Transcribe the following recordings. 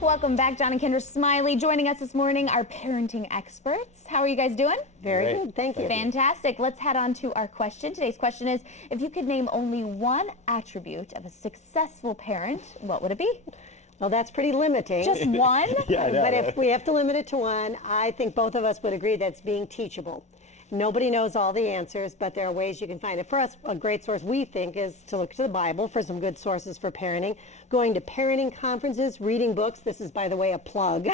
Welcome back, John and Kendra Smiley. Joining us this morning, our parenting experts. How are you guys doing? Very good, thank you. Fantastic. Let's head on to our question. Today's question is, if you could name only one attribute of a successful parent, what would it be? Well, that's pretty limiting. Just one? Yeah, I know, But if right? we have to limit it to one, I think both of us would agree that's being teachable. Nobody knows all the answers, but there are ways you can find it. For us, a great source we think is to look to the Bible for some good sources for parenting. Going to parenting conferences, reading books. This is, by the way, a plug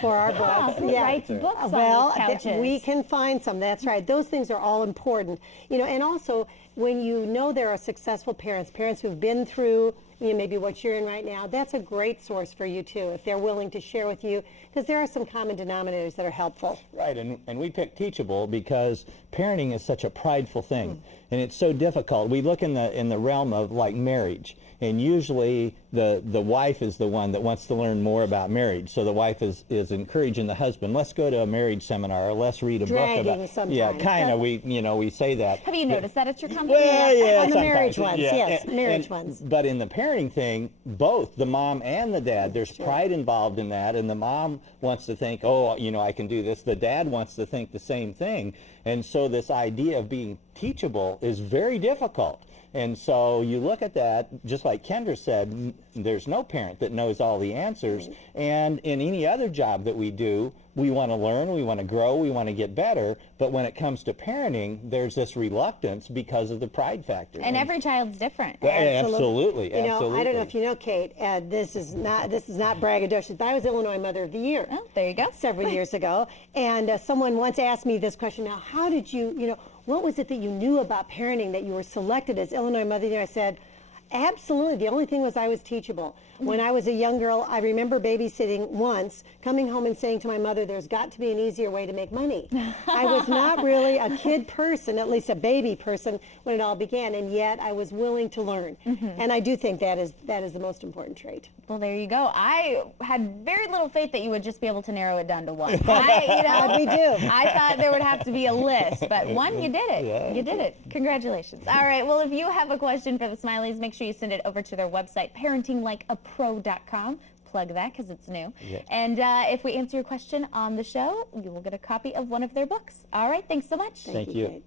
for our books. Who writes books on Well, these couches? we can find some. That's right. Those things are all important. You know, and also when you know there are successful parents, parents who've been through maybe what you're in right now, that's a great source for you too, if they're willing to share with you, because there are some common denominators that are helpful. Right, and we pick teachable because parenting is such a prideful thing, and it's so difficult. We look in the realm of like marriage, and usually the wife is the one that wants to learn more about marriage. So the wife is encouraging the husband, let's go to a marriage seminar, or let's read a book about. Sometimes. Yeah, kind of. We say that. Have you noticed that at your company? Well, yeah, On the sometimes. marriage ones, Yeah, yes, marriage ones. But in the parenting thing, both the mom and the dad, there's pride involved in that, and the mom wants to think, oh, I can do this. The dad wants to think the same thing, and so this idea of being teachable is very difficult. And so you look at that, just like Kendra said, there's no parent that knows all the answers. And in any other job that we do, we want to learn, we want to grow, we want to get better. But when it comes to parenting, there's this reluctance because of the pride factor. And every child's different. Absolutely. You know, I don't know if you know, Kate, this is not braggadocious, but I was Illinois Mother of the Year. Oh, there you go. Several years ago. And someone once asked me this question, now, how did you, what was it that you knew about parenting that you were selected as Illinois Mother of the Year? I said, absolutely. The only thing was I was teachable. When I was a young girl, I remember babysitting once, coming home and saying to my mother, there's got to be an easier way to make money. I was not really a kid person, at least a baby person, when it all began, and yet I was willing to learn. And I do think that is the most important trait. Well, there you go. I had very little faith that you would just be able to narrow it down to one. We do. I thought there would have to be a list, but one, you did it. Yeah. You did it. Congratulations. All right. Well, if you have a question for the Smileys, make sure you send it over to their website, parentinglikeapro.com. Plug that because it's new. Yeah. And if we answer your question on the show, you will get a copy of one of their books. All right. Thanks so much. Thank you. Kate.